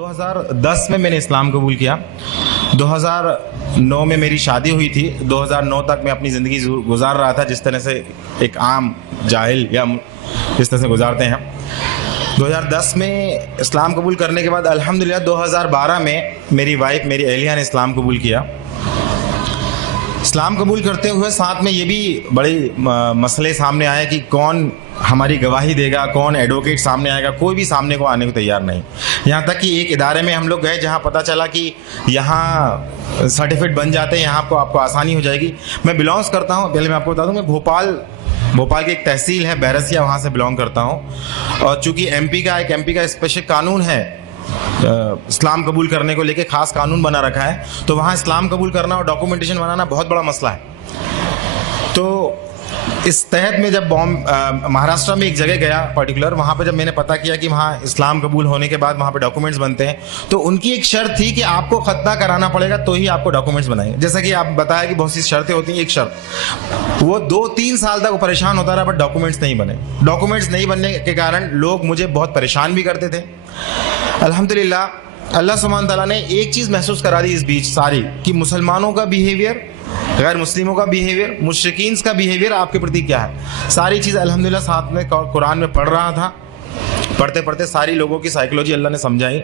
2010 में मैंने इस्लाम कबूल किया। 2009 में मेरी शादी हुई थी। 2009 तक मैं अपनी ज़िंदगी गुजार रहा था जिस तरह से एक आम जाहिल या जिस तरह से गुजारते हैं। 2010 में इस्लाम कबूल करने के बाद अल्हम्दुलिल्लाह 2012 में मेरी वाइफ मेरी एहलिया ने इस्लाम कबूल किया। इस्लाम कबूल करते हुए साथ में ये भी बड़े मसले सामने आए कि कौन हमारी गवाही देगा, कौन एडवोकेट सामने आएगा। कोई भी सामने को आने को तैयार नहीं। यहाँ तक कि एक इदारे में हम लोग गए जहाँ पता चला कि यहाँ सर्टिफिकेट बन जाते हैं, यहाँ आपको आसानी हो जाएगी। मैं बिलोंग्स करता हूँ, पहले मैं आपको बता दूँ, मैं भोपाल की एक तहसील है बैरसिया, वहाँ से बिलोंग करता हूँ। और चूँकि एमपी का स्पेशल कानून है इस्लाम कबूल करने को लेके, खास कानून बना रखा है, तो वहाँ इस्लाम कबूल करना और डॉक्यूमेंटेशन बनाना बहुत बड़ा मसला है। तो इस तहत में जब महाराष्ट्र में एक जगह गया पर्टिकुलर, वहाँ पे जब मैंने पता किया कि वहाँ इस्लाम कबूल होने के बाद वहाँ पे डॉक्यूमेंट्स बनते हैं, तो उनकी एक शर्त थी कि आपको खतना कराना पड़ेगा तो ही आपको डॉक्यूमेंट्स बनाएंगे। जैसा कि आप बताया कि बहुत सी शर्तें होती हैं, एक शर्त वो 2-3 साल तक वो परेशान होता रहा, बट डॉक्यूमेंट्स नहीं बने। डॉक्यूमेंट्स नहीं बनने के कारण लोग मुझे बहुत परेशान भी करते थे। अल्हम्दुलिल्लाह अल्लाह सुब्हान तआला ने एक चीज़ महसूस करा दी इस बीच सारी, कि मुसलमानों का बिहेवियर, गैर मुस्लिमों का बिहेवियर, मुश्रिकीन का बिहेवियर आपके प्रति क्या है। सारी चीज़ अल्हम्दुलिल्लाह साथ में कुरान में पढ़ रहा था। पढ़ते पढ़ते सारी लोगों की साइकोलॉजी अल्लाह ने समझाई,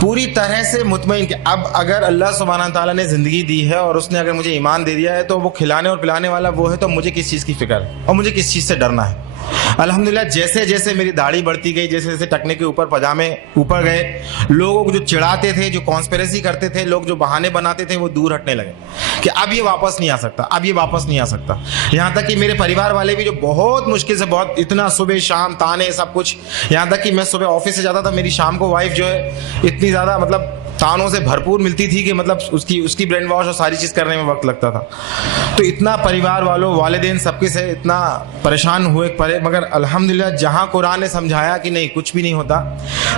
पूरी तरह से मुतमईन कि अब अगर अल्लाह सुब्हान तआला ने ज़िंदगी दी है और उसने अगर मुझे ईमान दे दिया है तो वो खिलाने और पिलाने वाला वो है, तो मुझे किस चीज़ की फ़िक्र है और मुझे किस चीज़ से डरना है। अल्हम्दुलिल्लाह जैसे जैसे मेरी दाढ़ी बढ़ती गई, जैसे जैसे टकने के ऊपर पजामे ऊपर गए, लोगों को जो चिढ़ाते थे, जो कॉन्स्पिरेसी करते थे, लोग जो बहाने बनाते थे, वो दूर हटने लगे कि अब ये वापस नहीं आ सकता, अब ये वापस नहीं आ सकता। यहाँ तक कि मेरे परिवार वाले भी जो बहुत मुश्किल से, बहुत इतना सुबह शाम ताने सब कुछ, यहाँ तक कि मैं सुबह ऑफिस से जाता था, मेरी शाम को वाइफ जो है इतनी ज़्यादा मतलब तानों से भरपूर मिलती थी कि मतलब उसकी ब्रेन वॉश और सारी चीज़ करने में वक्त लगता था। तो इतना परिवार वालों, वालिदैन सबके से इतना परेशान हुए परे, मगर अल्हम्दुलिल्लाह जहाँ कुरान ने समझाया कि नहीं कुछ भी नहीं होता,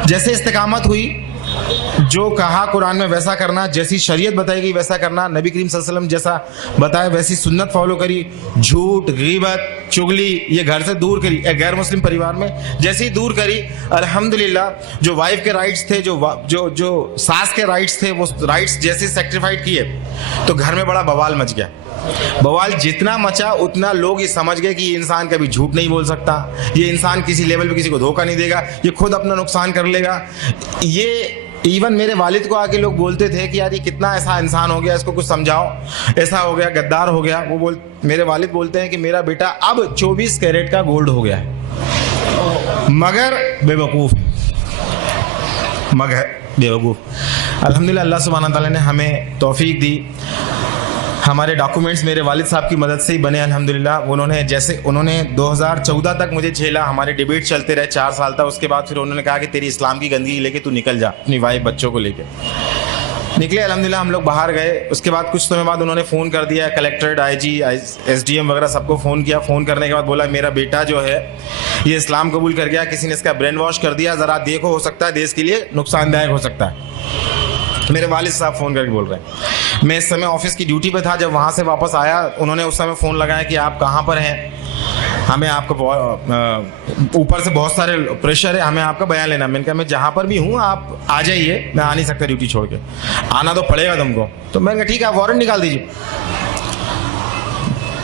जैसे इस्तिकामत हुई, जो कहा कुरान में वैसा करना, जैसी शरीयत बताई गई वैसा करना, नबी करीम सल्लल्लाहु अलैहि वसल्लम जैसा बताया वैसी सुन्नत फॉलो करी, झूठ, गीबत, चुगली ये घर से दूर करी, गैर मुस्लिम परिवार में जैसे ही दूर करी, अल्हम्दुलिल्लाह जो वाइफ के राइट्स थे, जो सास के राइट्स थे, वो राइट्स जैसे सेक्रीफाइड किए तो घर में बड़ा बवाल मच गया। बवाल जितना मचा उतना लोग ये समझ गए कि ये इंसान कभी झूठ नहीं बोल सकता, ये इंसान किसी लेवल पे किसी को धोखा नहीं देगा, ये खुद अपना नुकसान कर लेगा। ये इवन मेरे वालिद को आके लोग बोलते थे कि यार ये कितना ऐसा इंसान हो गया, इसको कुछ समझाओ, ऐसा हो गया, गद्दार हो गया। मेरे वालिद बोलते हैं कि मेरा बेटा अब 24 कैरेट का गोल्ड हो गया है, मगर बेवकूफ़। अल्हम्दुलिल्लाह अल्लाह सुब्हान तआला ने हमें तौफीक दी। हमारे डॉक्यूमेंट्स मेरे वालिद साहब की मदद से ही बने अल्हम्दुलिल्लाह। उन्होंने 2014 तक मुझे झेला, हमारे डिबेट चलते रहे 4 साल तक। उसके बाद फिर उन्होंने कहा कि तेरी इस्लाम की गंदगी लेके तू निकल जा, अपनी वाइफ बच्चों को लेके निकले। अल्हम्दुलिल्लाह हम लोग बाहर गए। उसके बाद कुछ समय बाद उन्होंने फ़ोन कर दिया, कलेक्टर, IG, SDM वगैरह सबको फ़ोन किया। फ़ोन करने के बाद बोला मेरा बेटा जो है ये इस्लाम कबूल कर गया, किसी ने इसका ब्रेन वॉश कर दिया, ज़रा देखो, हो सकता है देश के लिए नुकसानदायक हो सकता है। मेरे वालिद साहब फ़ोन करके बोल रहे हैं। मैं इस समय ऑफिस की ड्यूटी पे था। जब वहाँ से वापस आया, उन्होंने उस समय फ़ोन लगाया कि आप कहाँ पर हैं, हमें आपको ऊपर से बहुत सारे प्रेशर है, हमें आपका बयान लेना। मैंने कहा मैं जहाँ पर भी हूँ आप आ जाइए, मैं आ नहीं सकता ड्यूटी छोड़ के, आना तो पड़ेगा तुमको। तो मैंने कहा ठीक है, आप वारंट निकाल दीजिए।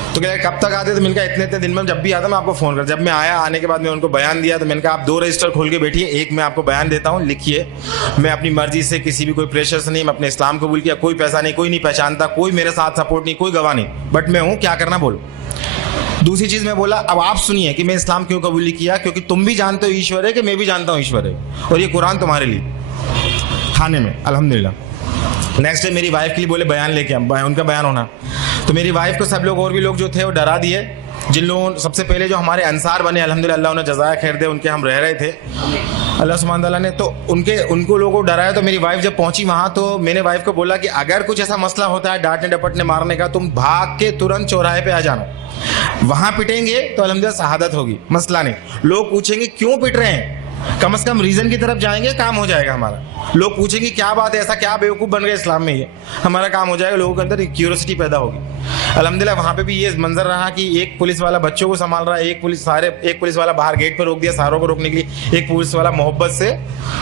तो क्या कब तक आते? तो मैंने कहा इतने दिन में जब भी आता मैं आपको फ़ोन कर। जब मैं आया, आने के बाद मैं उनको बयान दिया, तो मैंने कहा आप 2 रजिस्टर खोल के बैठिए, एक मैं आपको बयान देता हूँ, लिखिए। मैं अपनी मर्जी से, किसी भी कोई प्रेशर से नहीं, मैं अपने इस्लाम कबूल किया, कोई पैसा नहीं, कोई नहीं पहचानता, कोई मेरे साथ सपोर्ट नहीं, कोई गवाह नहीं, बट मैं हूँ, क्या करना बोलो। दूसरी चीज़ मैं बोला, अब आप सुनिए कि मैं इस्लाम क्यों कबूल किया, क्योंकि तुम भी जानते हो ईश्वर है, कि मैं भी जानता हूँ ईश्वर है, और ये कुरान तुम्हारे लिए खाने में। अल्हम्दुलिल्लाह नेक्स्ट डे मेरी वाइफ के लिए बोले बयान लेके आ, उनका बयान होना। तो मेरी वाइफ को सब लोग और भी लोग जो थे वो डरा दिए। जिन लोगों सबसे पहले जो हमारे अंसार बने, अल्हम्दुलिल्लाह अल्लाह उन्हें जज़ाया खैर दे, उनके हम रह रहे थे अल्लाह सुब्हान तआला ने, तो उनको लोगों को डराया। तो मेरी वाइफ जब पहुंची वहाँ, तो मैंने वाइफ को बोला कि अगर कुछ ऐसा मसला होता है डांटने डपटने मारने का, तुम भाग के तुरंत चौराहे पे आ जाना, वहाँ पिटेंगे तो अल्हम्दुलिल्लाह शहादत होगी, मसला नहीं। लोग पूछेंगे क्यों पिट रहे हैं, कम से कम रीज़न की तरफ जाएंगे, काम हो जाएगा हमारा। लोग पूछेंगे क्या बात है, ऐसा क्या बेवकूफ़ बन गए इस्लाम में, ये हमारा काम हो जाएगा, लोगों के अंदर क्यूरियोसिटी पैदा होगी। अल्हम्दुलिल्लाह वहाँ पे भी ये मंजर रहा कि एक पुलिस वाला बच्चों को संभाल रहा है, एक पुलिस वाला बाहर गेट पर रोक दिया सारों को रोकने के लिए, एक पुलिस वाला मोहब्बत से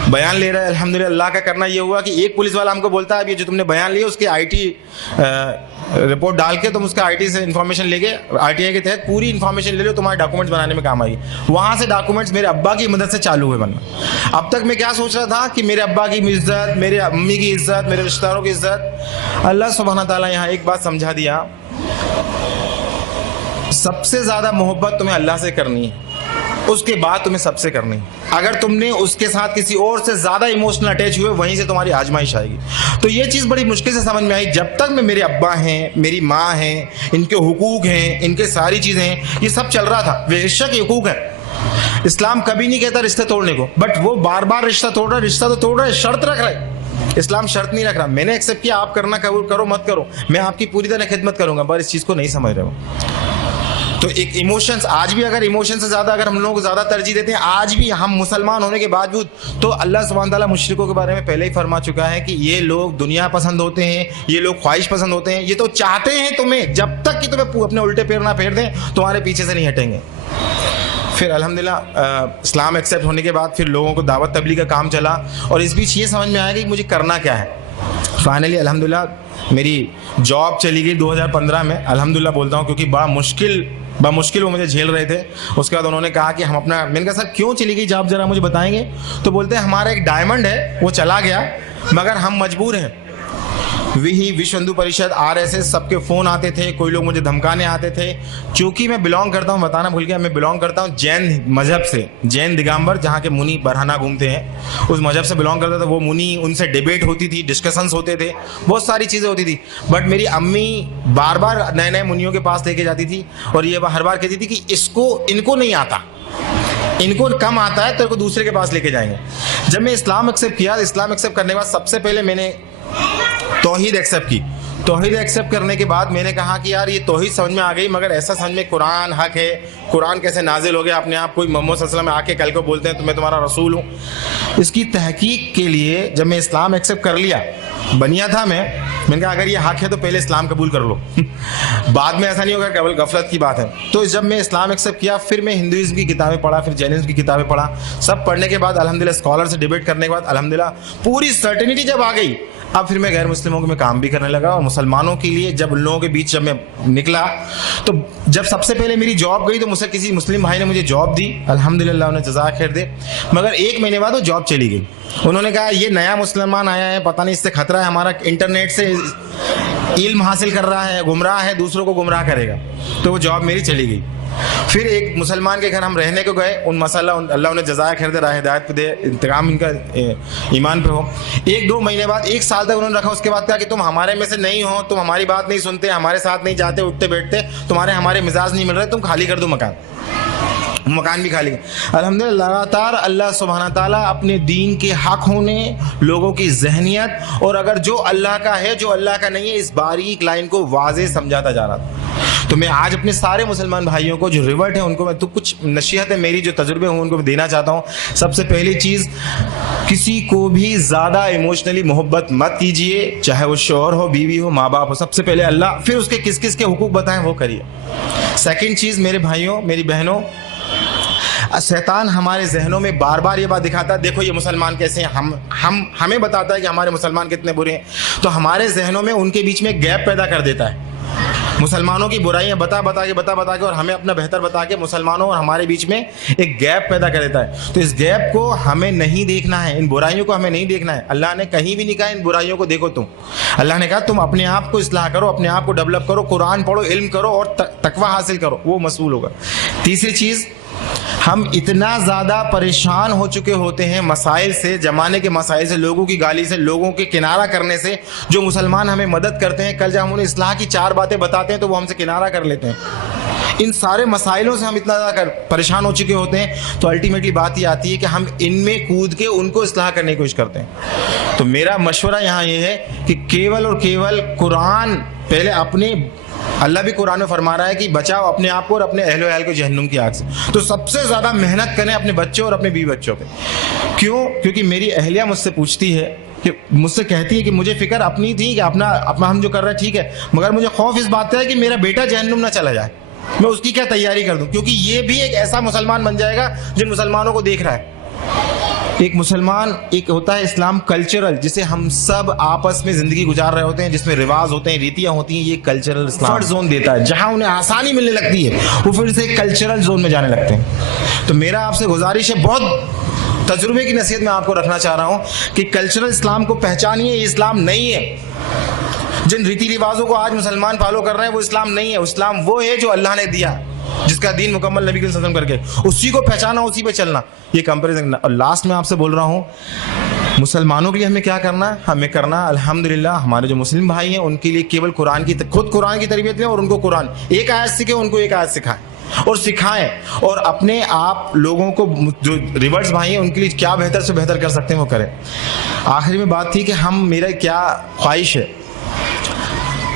बयान ले रहा है। अल्हम्दुलिल्लाह अल्लाह का करना ये हुआ कि एक पुलिस वाला हमको बोलता है अब ये जो तुमने बयान लिया उसकी IT रिपोर्ट डाल के तुम उसका IT से इन्फॉर्मेशन लेके RTI के तहत पूरी इन्फॉर्मेशन ले लो, तुम्हारे डॉक्यूमेंट्स बनाने में काम आएगी। वहाँ से डॉक्यूमेंट्स मेरे अब्बा की मदद से चालू हुए बनना। अब तक मैं क्या सोच रहा था कि मेरे अब्बा की इज्जत, मेरे अम्मी की इज्जत, मेरे रिश्तेदारों की इज्जत, अल्लाह सुब्हाना ताला यहाँ एक बात समझा दिया, सबसे ज्यादा मोहब्बत तुम्हें अल्लाह से करनी है, उसके बाद तुम्हें सबसे करनी है। अगर तुमने उसके साथ किसी और से ज्यादा इमोशनल अटैच हुए, वहीं से तुम्हारी आजमाइश आएगी। तो ये चीज बड़ी मुश्किल से समझ में आई। जब तक मैं मेरे अब्बा हैं, मेरी माँ हैं, इनके हुकूक हैं, इनके सारी चीजें हैं, ये सब चल रहा था। बेशक ये हुकूक है, इस्लाम कभी नहीं कहता रिश्ते तोड़ने को, बट वो बार बार रिश्ता तोड़ रहा है, रिश्ता तो तोड़ रहा है, शर्त रख रहा है। इस्लाम शर्त नहीं रख रहा। मैंने एक्सेप्ट किया, आप करना कबूल करो मत करो, मैं आपकी पूरी तरह खिदमत करूंगा, पर इस चीज को नहीं समझ रहे हो। तो एक इमोशंस, आज भी अगर इमोशन से ज्यादा अगर हम लोगों को ज्यादा तरजीह देते हैं, आज भी हम मुसलमान होने के बावजूद, तो अल्लाह सुब्हान ताला मुशरिकों के बारे में पहले ही फरमा चुका है कि ये लोग दुनिया पसंद होते हैं, ये लोग ख्वाहिश पसंद होते हैं, ये तो चाहते हैं तुम्हें, जब तक कि तुम्हें अपने उल्टे पैर ना फेर दें तुम्हारे पीछे से नहीं हटेंगे। फिर अल्हम्दुलिल्लाह इस्लाम एक्सेप्ट होने के बाद फिर लोगों को दावत तबलीग का काम चला, और इस बीच ये समझ में आया कि मुझे करना क्या है। फाइनली अल्हम्दुलिल्लाह मेरी जॉब चली गई 2015 में, अल्हम्दुलिल्लाह बोलता हूँ, क्योंकि बड़ा मुश्किल वो मुझे झेल रहे थे। उसके बाद उन्होंने कहा कि हम अपना, मैंने कहा सर क्यों चली गई जॉब, जरा मुझे बताएंगे। तो बोलते हैं हमारा एक डायमंड है वो चला गया, मगर हम मजबूर हैं। विश्व हिंदू परिषद, RSS सबके फ़ोन आते थे, कोई लोग मुझे धमकाने आते थे। चूँकि मैं बिलोंग करता हूँ, बताना भूल गया, मैं बिलोंग करता हूँ जैन मजहब से, जैन दिगंबर, जहाँ के मुनि बरहाना घूमते हैं, उस मजहब से बिलोंग करता था। वो मुनि, उनसे डिबेट होती थी, डिस्कशंस होते थे, बहुत सारी चीज़ें होती थी। बट मेरी अम्मी बार बार नए नए मुनियों के पास लेके जाती थी, और ये हर बार कहती थी कि इनको नहीं आता, इनको कम आता है, तेरे को दूसरे के पास लेके जाएंगे। जब मैं इस्लाम एक्सेप्ट किया, इस्लाम एक्सेप्ट करने के बाद सबसे पहले मैंने तौहीद एक्सेप्ट की। तौहीद एक्सेप्ट करने के बाद मैंने कहा कि यार ये तौहीद समझ में आ गई, मगर ऐसा समझ में कुरान हक है, कुरान कैसे नाजिल हो गया अपने आप, कोई मोहम्मद सल्लल्लाहु अलैहि वसल्लम आके कल को बोलते हैं तो मैं तुम्हारा रसूल हूँ। इसकी तहकीक के लिए जब मैं इस्लाम एक्सेप्ट कर लिया, बनिया था मैंने कहा अगर ये हक है तो पहले इस्लाम कबूल कर लो बाद में ऐसा नहीं होगा, केवल गफलत की बात है। तो जब मैं इस्लाम एक्सेप्ट किया, फिर मैं हिंदुइज्म की किताबें पढ़ा, फिर जैनिज्म की किताबें पढ़ा। सब पढ़ने के बाद अल्हम्दुलिल्लाह स्कॉलर से डिबेट करने के बाद अल्हम्दुलिल्लाह पूरी सर्टेनिटी जब आ गई, अब फिर मैं गैर मुस्लिमों के में काम भी करने लगा। और मुसलमानों के लिए जब उन लोगों के बीच जब मैं निकला, तो जब सबसे पहले मेरी जॉब गई तो मुझसे किसी मुस्लिम भाई ने मुझे जॉब दी, अल्हम्दुलिल्लाह उन्हें जज़ा खैर दे। मगर 1 महीने बाद वो जॉब चली गई। उन्होंने कहा ये नया मुसलमान आया है, पता नहीं इससे खतरा है, हमारा इंटरनेट से इल्म हासिल कर रहा है, गुमराह है, दूसरों को गुमराह करेगा। तो वो जॉब मेरी चली गई। फिर एक मुसलमान के घर हम रहने को गए, उन मसाला अल्लाह उन्हें जज़ाया खैर दे, राह हिदायत पे दे, इंतकाम इनका ईमान पे हो। 1-2 महीने बाद, 1 साल तक उन्होंने रखा। उसके बाद कहा कि तुम हमारे में से नहीं हो, तुम हमारी बात नहीं सुनते, हमारे साथ नहीं जाते, उठते बैठते, तुम्हारे हमारे मिजाज नहीं मिल रहे, तुम खाली कर दो मकान भी खाली। अल्हम्दुलिल्लाह लगातार अल्लाह सुब्हाना ताला अपने दीन के हक होने, लोगों की जहनियत, और अगर जो अल्लाह का है जो अल्लाह का नहीं है, इस बारीक लाइन को वाज़ेह समझाता जा रहा था। तो मैं आज अपने सारे मुसलमान भाइयों को जो रिवर्ट है उनको मैं तो कुछ नसीहत है मेरी, जो तजुर्बे हूँ उनको मैं देना चाहता हूँ। सबसे पहली चीज़, किसी को भी ज़्यादा इमोशनली मोहब्बत मत कीजिए, चाहे वो शौहर हो, बीवी हो, माँ बाप हो। सबसे पहले अल्लाह, फिर उसके किस किस के हुकूक बताएं वो करिए। सेकेंड चीज़, मेरे भाइयों मेरी बहनों, शैतान हमारे जहनों में बार बार ये बात दिखाता है, देखो ये मुसलमान कैसे हैं, हमें बताता है कि हमारे मुसलमान कितने बुरे हैं। तो हमारे जहनों में उनके बीच में गैप पैदा कर देता है, मुसलमानों की बुराइयां बता के और हमें अपना बेहतर बता के मुसलमानों और हमारे बीच में एक गैप पैदा कर देता है। तो इस गैप को हमें नहीं देखना है, इन बुराइयों को हमें नहीं देखना है। अल्लाह ने कहीं भी नहीं कहा इन बुराइयों को देखो तुम, अल्लाह ने कहा तुम अपने आप को इस्लाह करो, अपने आप को डेवलप करो, कुरान पढ़ो, इल्म करो और तकवा हासिल करो, वो मसूल होगा। तीसरी चीज़, हम इतना ज़्यादा परेशान हो चुके होते हैं मसाइल से, ज़माने के मसाइल से, लोगों की गाली से, लोगों के किनारा करने से। जो मुसलमान हमें मदद करते हैं, कल जब हम उन्हें इस्लाह की 4 बातें बताते हैं तो वो हमसे किनारा कर लेते हैं। इन सारे मसाइलों से हम इतना ज़्यादा परेशान हो चुके होते हैं, तो अल्टीमेटली बात ये आती है कि हम इनमें कूद के उनको इस्लाह करने की कोशिश करते हैं। तो मेरा मशवरा यहाँ ये है कि केवल और केवल कुरान पहले अपने अल्लाह भी कुरान में फरमा रहा है कि बचाओ अपने आप को और अपने अहलो अहल को जहन्नुम की आग से। तो सबसे ज़्यादा मेहनत करें अपने बच्चों और अपने बीवी बच्चों पे। क्यों? क्योंकि मेरी अहलिया मुझसे पूछती है कि मुझसे कहती है कि मुझे फिक्र अपनी थी कि अपना हम जो कर रहे हैं ठीक है, मगर मुझे खौफ इस बात का है कि मेरा बेटा जहन्नुम ना चला जाए, मैं उसकी क्या तैयारी कर दूं, क्योंकि ये भी एक ऐसा मुसलमान बन जाएगा जिन मुसलमानों को देख रहा है। एक मुसलमान, एक होता है इस्लाम कल्चरल, जिसे हम सब आपस में जिंदगी गुजार रहे होते हैं, जिसमें रिवाज होते हैं, रीतियां होती हैं। ये कल्चरल इस्लाम जोन देता है, जहां उन्हें आसानी मिलने लगती है वो फिर से कल्चरल जोन में जाने लगते हैं। तो मेरा आपसे गुजारिश है, बहुत तजुर्बे की नसीहत मैं आपको रखना चाह रहा हूं कि कल्चरल इस्लाम को पहचानिए। ये इस्लाम नहीं है। जिन रीति रिवाजों को आज मुसलमान फॉलो कर रहे हैं वो इस्लाम नहीं है। इस्लाम वो है जो अल्लाह ने दिया, जिसका दीन मुकम्मल नबी सल्लल्लाहु अलैहि वसल्लम करके उसी को पहचाना, उसी पे चलना, ये कंपैरिजन। और लास्ट में आपसे बोल रहा हूँ, मुसलमानों के लिए हमें क्या करना है? हमें करना अल्हम्दुलिल्लाह, हमारे जो मुस्लिम भाई हैं उनके लिए केवल खुद कुरान की तरबियत लें और उनको कुरान एक आयत सीखे, उनको एक आयत सिखाएं और सिखाएं, और अपने आप लोगों को जो रिवर्स भाई हैं उनके लिए क्या बेहतर से बेहतर कर सकते हैं वो करें। आखिरी में बात थी कि मेरा क्या ख्वाहिश है।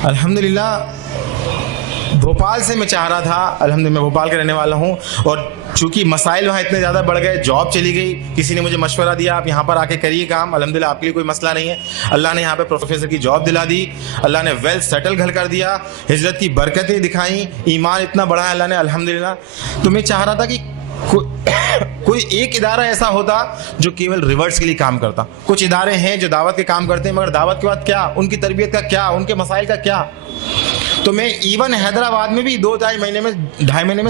अल्हम्दुलिल्लाह भोपाल से मैं चाह रहा था, अल्हम्दुलिल्लाह मैं भोपाल का रहने वाला हूँ, और चूंकि मसाइल वहाँ इतने ज़्यादा बढ़ गए, जॉब चली गई, किसी ने मुझे मशवरा दिया आप यहाँ पर आके करिए काम, अल्हम्दुलिल्लाह आपके लिए कोई मसला नहीं है। अल्लाह ने यहाँ पे प्रोफेसर की जॉब दिला दी, अल्लाह ने वेल सेटल घर कर दिया, हिजरत की बरकतें दिखाई, ईमान इतना बढ़ा है अल्लाह ने, अल्हम्दुलिल्लाह। तो मैं चाह रहा था कि कोई एक इदारा ऐसा होता जो केवल रिवर्स के लिए काम करता। कुछ इदारे हैं जो दावत के काम करते हैं, मगर दावत के बाद क्या, उनकी तरबियत का क्या, उनके मसाइल का क्या। तो मैं इवन हैदराबाद में भी 2-2.5 महीने में